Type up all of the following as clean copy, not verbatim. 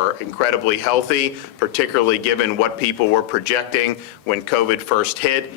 are incredibly healthy, particularly given what people were projecting when COVID first hit.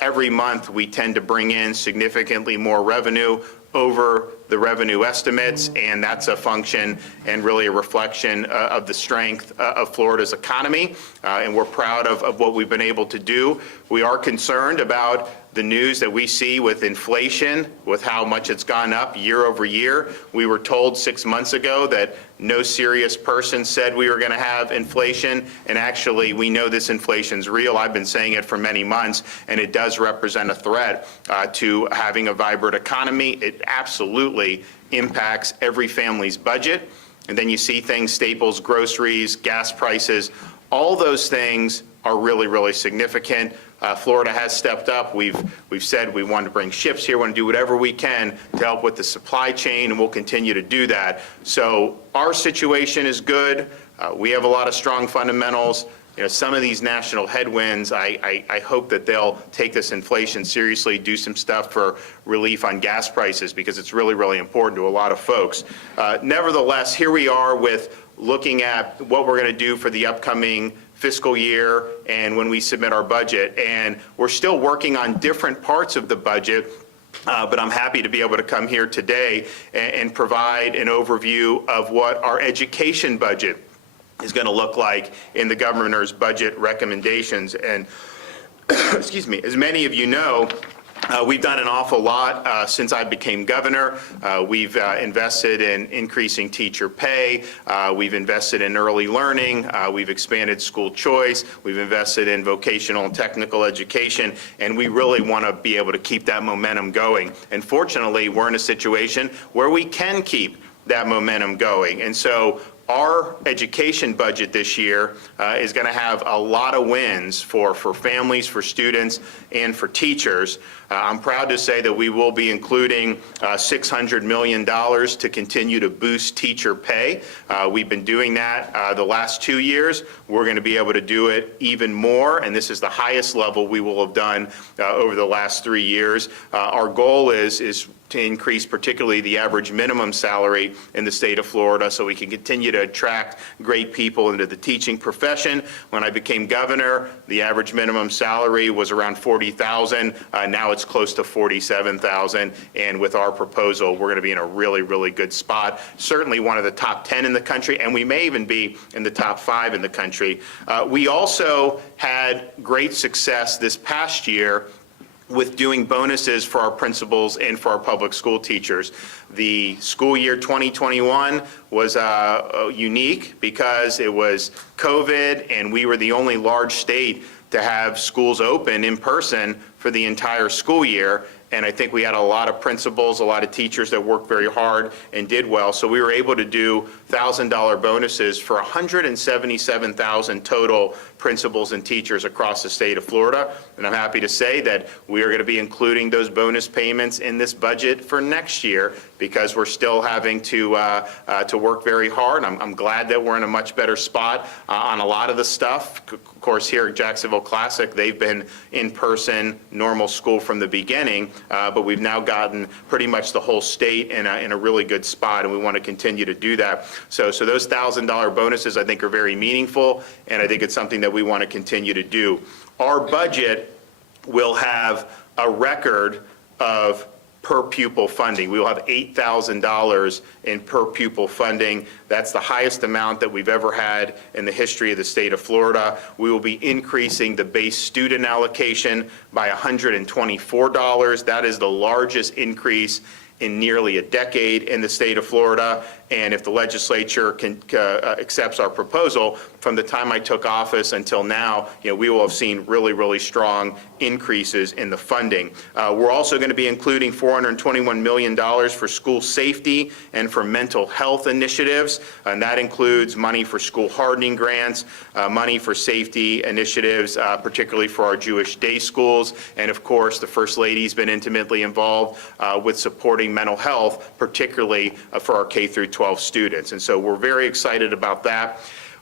Every month we tend to bring in significantly more revenue over the revenue estimates, and that's a function and really a reflection of the strength of Florida's economy, and we're proud of what we've been able to do. We are concerned about the news that we see with inflation, with how much it's gone up year over year. We were told 6 months ago that no serious person said we were going to have inflation, and actually we know this inflation's real. I've been saying it for many months, and it does represent a threat to having a vibrant economy. It absolutely impacts every family's budget. And then you see things, staples, groceries, gas prices, all those things are really, really significant. Florida has stepped up. We've said we want to bring ships here, want to do whatever we can to help with the supply chain, and we'll continue to do that. So our situation is good. We have a lot of strong fundamentals. You know, some of these national headwinds, I hope that they'll take this inflation seriously, do some stuff for relief on gas prices, because it's really, really important to a lot of folks. Nevertheless, here we are with looking at what we're going to do for the upcoming fiscal year and when we submit our budget. And we're still working on different parts of the budget, but I'm happy to be able to come here today and provide an overview of what our education budget is going to look like in the governor's budget recommendations. And excuse me, as many of you know, we've done an awful lot since I became governor. We've invested in increasing teacher pay. We've invested in early learning. We've expanded school choice. We've invested in vocational and technical education, and we really want to be able to keep that momentum going. And fortunately, we're in a situation where we can keep that momentum going. And so our education budget this year is going to have a lot of wins for families, for students, and for teachers. I'm proud to say that we will be including $600 million to continue to boost teacher pay. We've been doing that the last 2 years. We're going to be able to do it even more, and this is the highest level we will have done over the last 3 years. Our goal is to increase particularly the average minimum salary in the state of Florida so we can continue to attract great people into the teaching profession. When I became governor, the average minimum salary was around $40,000. Now it's close to $47,000, and with our proposal, we're going to be in a really, really good spot. Certainly one of the top 10 in the country, and we may even be in the top 5 in the country. We also had great success this past year with doing bonuses for our principals and for our public school teachers. The school year 2021 was unique because it was COVID, and we were the only large state to have schools open in person for the entire school year. And I think we had a lot of principals, a lot of teachers that worked very hard and did well. So we were able to do $1,000 bonuses for 177,000 total principals and teachers across the state of Florida. And I'm happy to say that we are going to be including those bonus payments in this budget for next year, because we're still having to work very hard. I'm glad that we're in a much better spot on a lot of the stuff. Of course, here at Jacksonville Classic, they've been in-person, normal school from the beginning, but we've now gotten pretty much the whole state in a really good spot, and we want to continue to do that. So those $1,000 bonuses, I think, are very meaningful, and I think it's something that we want to continue to do. Our budget will have a record of per pupil funding. We will have $8,000 in per pupil funding. That's the highest amount that we've ever had in the history of the state of Florida. We will be increasing the base student allocation by $124. That is the largest increase in nearly a decade in the state of Florida. And if the legislature accepts our proposal, from the time I took office until now, we will have seen really, really strong increases in the funding. We're also going to be including $421 million for school safety and for mental health initiatives, and that includes money for school hardening grants, money for safety initiatives, particularly for our Jewish day schools, and of course the First Lady's been intimately involved with supporting mental health, particularly for our K through 12 students, and so we're very excited about that.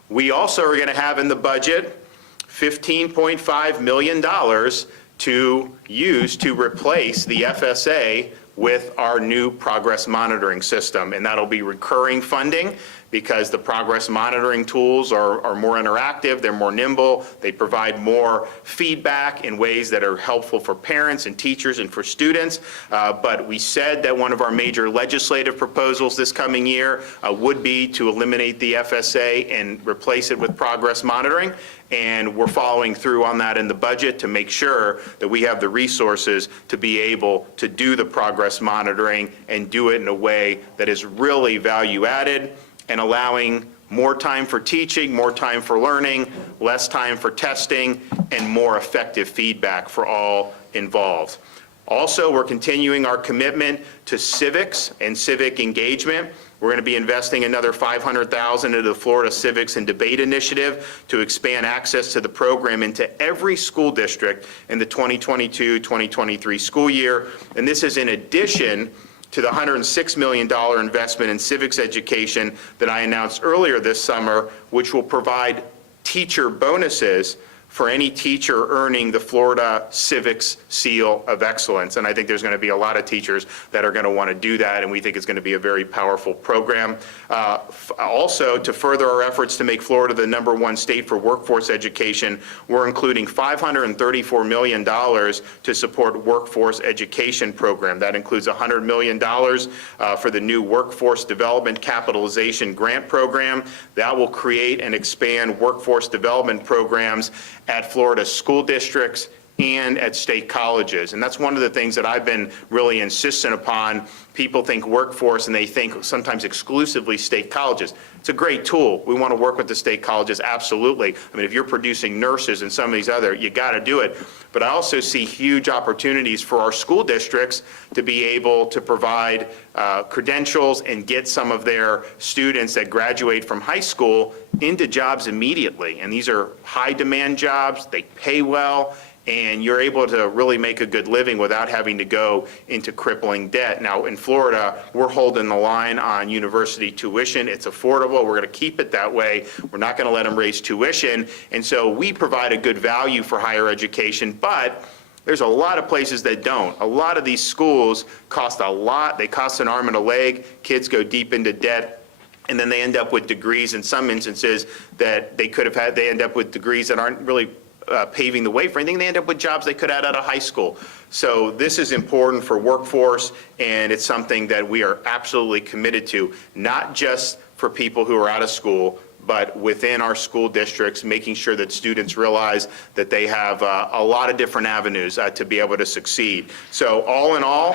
We also are going to have in the budget $15.5 million to use to replace the FSA with our new progress monitoring system, and that'll be recurring funding. because the progress monitoring tools are more interactive, they're more nimble, they provide more feedback in ways that are helpful for parents and teachers and for students. But we said that one of our major legislative proposals this coming year would be to eliminate the FSA and replace it with progress monitoring. And we're following through on that in the budget to make sure that we have the resources to be able to do the progress monitoring and do it in a way that is really value added and allowing more time for teaching, more time for learning, less time for testing, and more effective feedback for all involved. Also, we're continuing our commitment to civics and civic engagement. We're going to be investing another $500,000 into the Florida Civics and Debate Initiative to expand access to the program into every school district in the 2022-2023 school year. And this is in addition to the $106 million investment in civics education that I announced earlier this summer, which will provide teacher bonuses for any teacher earning the Florida Civics Seal of Excellence. And I think there's going to be a lot of teachers that are going to want to do that, and we think it's going to be a very powerful program. Also, to further our efforts to make Florida the #1 state for workforce education, we're including $534 million to support workforce education program. That includes $100 million for the new Workforce Development Capitalization Grant Program. That will create and expand workforce development programs at Florida school districts and at state colleges. And that's one of the things that I've been really insistent upon. People think workforce and they think sometimes exclusively state colleges. It's a great tool. We want to work with the state colleges, absolutely. I mean, if you're producing nurses and some of these other, you got to do it. But I also see huge opportunities for our school districts to be able to provide credentials and get some of their students that graduate from high school into jobs immediately. And these are high demand jobs, they pay well, and you're able to really make a good living without having to go into crippling debt. Now, in Florida, we're holding the line on university tuition. It's affordable. We're going to keep it that way. We're not going to let them raise tuition. And so we provide a good value for higher education, but there's a lot of places that don't. A lot of these schools cost a lot. They cost an arm and a leg. Kids go deep into debt, and then they end up with degrees in some instances that they could have had. They end up with degrees that aren't really paving the way for anything. They end up with jobs they could have out of high school. So this is important for workforce, and it's something that we are absolutely committed to, not just for people who are out of school, but within our school districts, making sure that students realize that they have a lot of different avenues to be able to succeed. So all in all,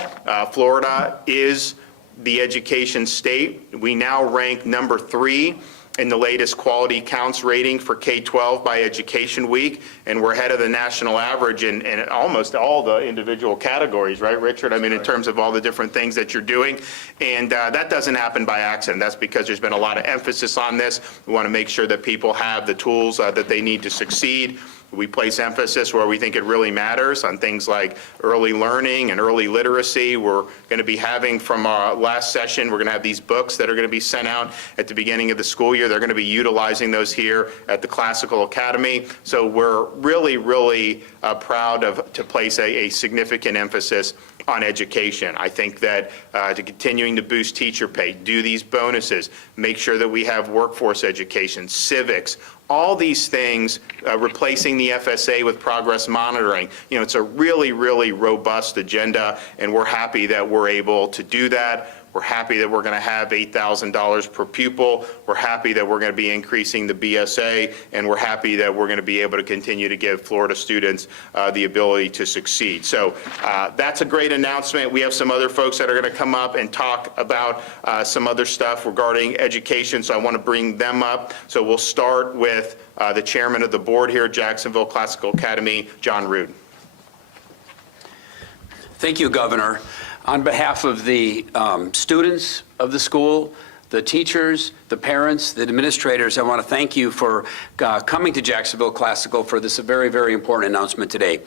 Florida is the education state. We now rank #3 in the latest Quality Counts rating for K-12 by Education Week, and we're ahead of the national average in almost all the individual categories, right, Richard? I mean, in terms of all the different things that you're doing, and that doesn't happen by accident. That's because there's been a lot of emphasis on this. We want to make sure that people have the tools that they need to succeed. We place emphasis where we think it really matters on things like early learning and early literacy. We're going to be having from our last session, we're going to have these books that are going to be sent out at the beginning of the school year. They're going to be utilizing those here at the Classical Academy. So we're really, really proud to place a significant emphasis on education. I think that to continuing to boost teacher pay, do these bonuses, make sure that we have workforce education, civics, all these things, replacing the FSA with progress monitoring. You know, it's a really, really robust agenda, and we're happy that we're able to do that. We're happy that we're going to have $8,000 per pupil. We're happy that we're going to be increasing the BSA, and we're happy that we're going to be able to continue to give Florida students the ability to succeed. So that's a great announcement. We have some other folks that are going to come up and talk about some other stuff regarding education, so I want to bring them up. So we'll start with the chairman of the board here at Jacksonville Classical Academy, John Rood. Thank you, Governor. On behalf of the students of the school, the teachers, the parents, the administrators, I want to thank you for coming to Jacksonville Classical for this very, very important announcement today.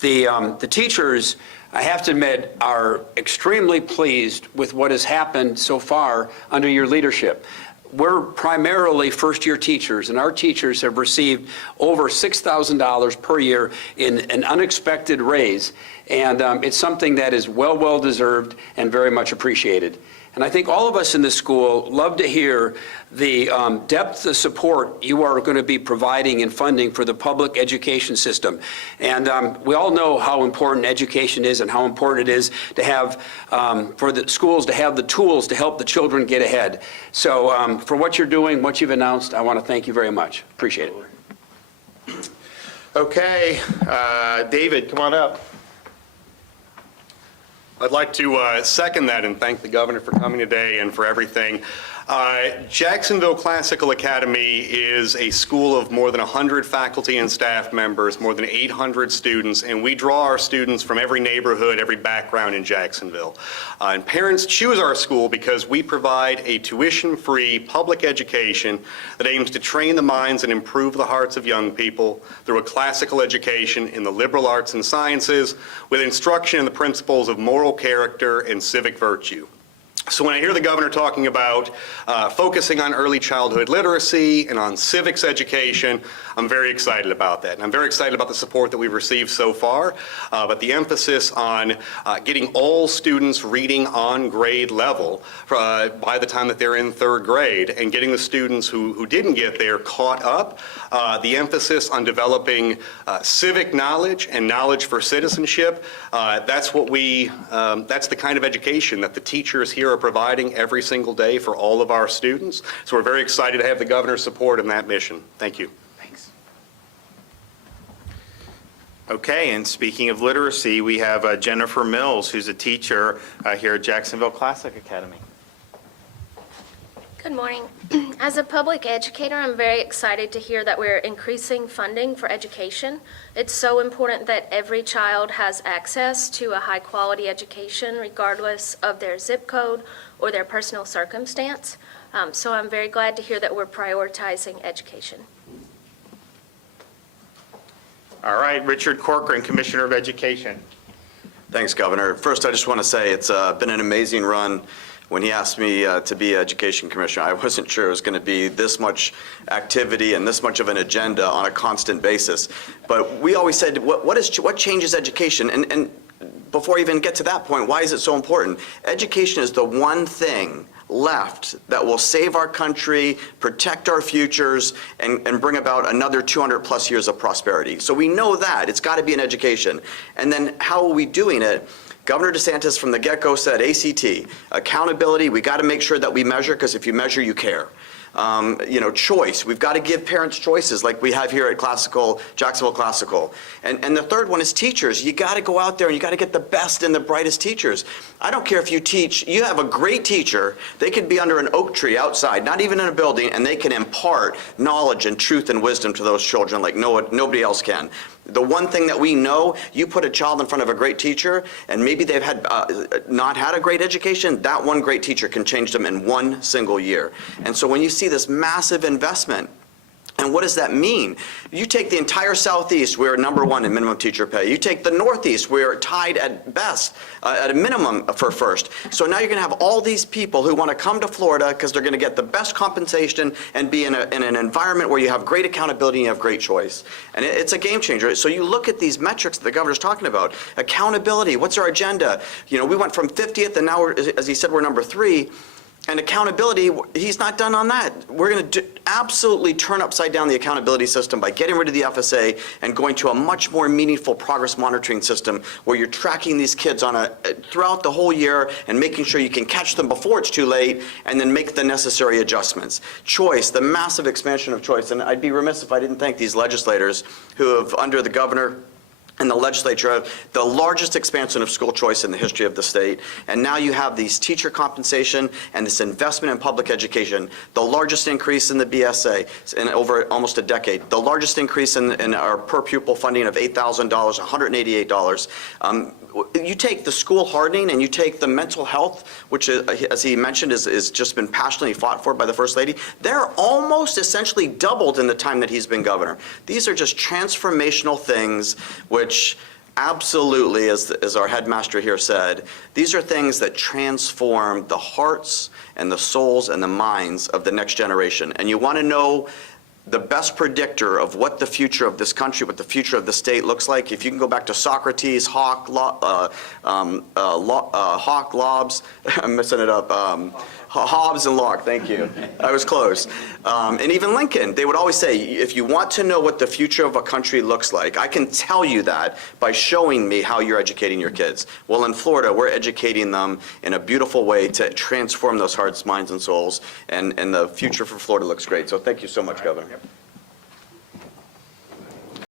The teachers, I have to admit, are extremely pleased with what has happened so far under your leadership. We're primarily first-year teachers, and our teachers have received over $6,000 per year in an unexpected raise, and it's something that is well deserved and very much appreciated. And I think all of us in the school love to hear the depth of support you are going to be providing and funding for the public education system. And we all know how important education is and how important it is to have, for the schools to have the tools to help the children get ahead. So for what you're doing, what you've announced, I want to thank you very much. Appreciate it. Okay, David, come on up. I'd like to second that and thank the governor for coming today and for everything. Jacksonville Classical Academy is a school of more than 100 faculty and staff members, more than 800 students, and we draw our students from every neighborhood, every background in Jacksonville. And parents choose our school because we provide a tuition-free public education that aims to train the minds and improve the hearts of young people through a classical education in the liberal arts and sciences with instruction in the principles of moral character and civic virtue. So when I hear the governor talking about focusing on early childhood literacy and on civics education, I'm very excited about that. And I'm very excited about the support that we've received so far, but the emphasis on getting all students reading on grade level by the time that they're in third grade and getting the students who didn't get there caught up, the emphasis on developing civic knowledge and knowledge for citizenship, that's the kind of education that the teachers here are providing every single day for all of our students. So we're very excited to have the governor's support in that mission. Thank you. Thanks. Okay, and speaking of literacy, we have Jennifer Mills, who's a teacher here at Jacksonville Classic Academy. Good morning. As a public educator, I'm very excited to hear that we're increasing funding for education. It's so important that every child has access to a high-quality education regardless of their zip code or their personal circumstance. So I'm very glad to hear that we're prioritizing education. All right, Richard Corcoran, Commissioner of Education. Thanks, Governor. First, I just want to say it's been an amazing run. When he asked me to be Education Commissioner, I wasn't sure it was going to be this much activity and this much of an agenda on a constant basis. But we always said, what changes education? And before I even get to that point, why is it so important? Education is the one thing left that will save our country, protect our futures, and bring about another 200 plus years of prosperity. So we know that. It's got to be an education. And then how are we doing it? Governor DeSantis from the get-go said ACT, accountability, we got to make sure that we measure, because if you measure, you care. Choice, we've got to give parents choices like we have here at Jacksonville Classical. And the third one is teachers. You got to go out there and you got to get the best and the brightest teachers. I don't care if you teach, you have a great teacher, they could be under an oak tree outside, not even in a building, and they can impart knowledge and truth and wisdom to those children like nobody else can. The one thing that we know, you put a child in front of a great teacher, and maybe they've not had a great education, that one great teacher can change them in one single year. And so when you see this massive investment, and what does that mean? You take the entire Southeast, we're #1 in minimum teacher pay. You take the Northeast, we're tied at best, at a minimum for first. So now you're going to have all these people who want to come to Florida because they're going to get the best compensation and be in an environment where you have great accountability and you have great choice. And it's a game changer. So you look at these metrics that the governor's talking about. Accountability, what's our agenda? We went from 50th and now, as he said, we're #3. And accountability, he's not done on that. We're going to absolutely turn upside down the accountability system by getting rid of the FSA and going to a much more meaningful progress monitoring system where you're tracking these kids throughout the whole year and making sure you can catch them before it's too late and then make the necessary adjustments. Choice, the massive expansion of choice. And I'd be remiss if I didn't thank these legislators who have, under the governor and the legislature, the largest expansion of school choice in the history of the state. And now you have these teacher compensation and this investment in public education, the largest increase in the BSA in over almost a decade, the largest increase in our per pupil funding of $8,000, $188. You take the school hardening and you take the mental health, which, as he mentioned, is just been passionately fought for by the First Lady. They're almost essentially doubled in the time that he's been governor. These are just transformational things, which absolutely, as our headmaster here said, these are things that transform the hearts and the souls and the minds of the next generation. And you want to know the best predictor of what the future of this country, what the future of the state looks like, if you can go back to Socrates, Hawk, Lobs, I'm messing it up, Hobbes and Locke, thank you. I was close. And even Lincoln, they would always say, if you want to know what the future of a country looks like, I can tell you that by showing me how you're educating your kids. Well, in Florida, we're educating them in a beautiful way to transform those hearts, minds, and souls, and the future for Florida looks great. So thank you so much, Governor.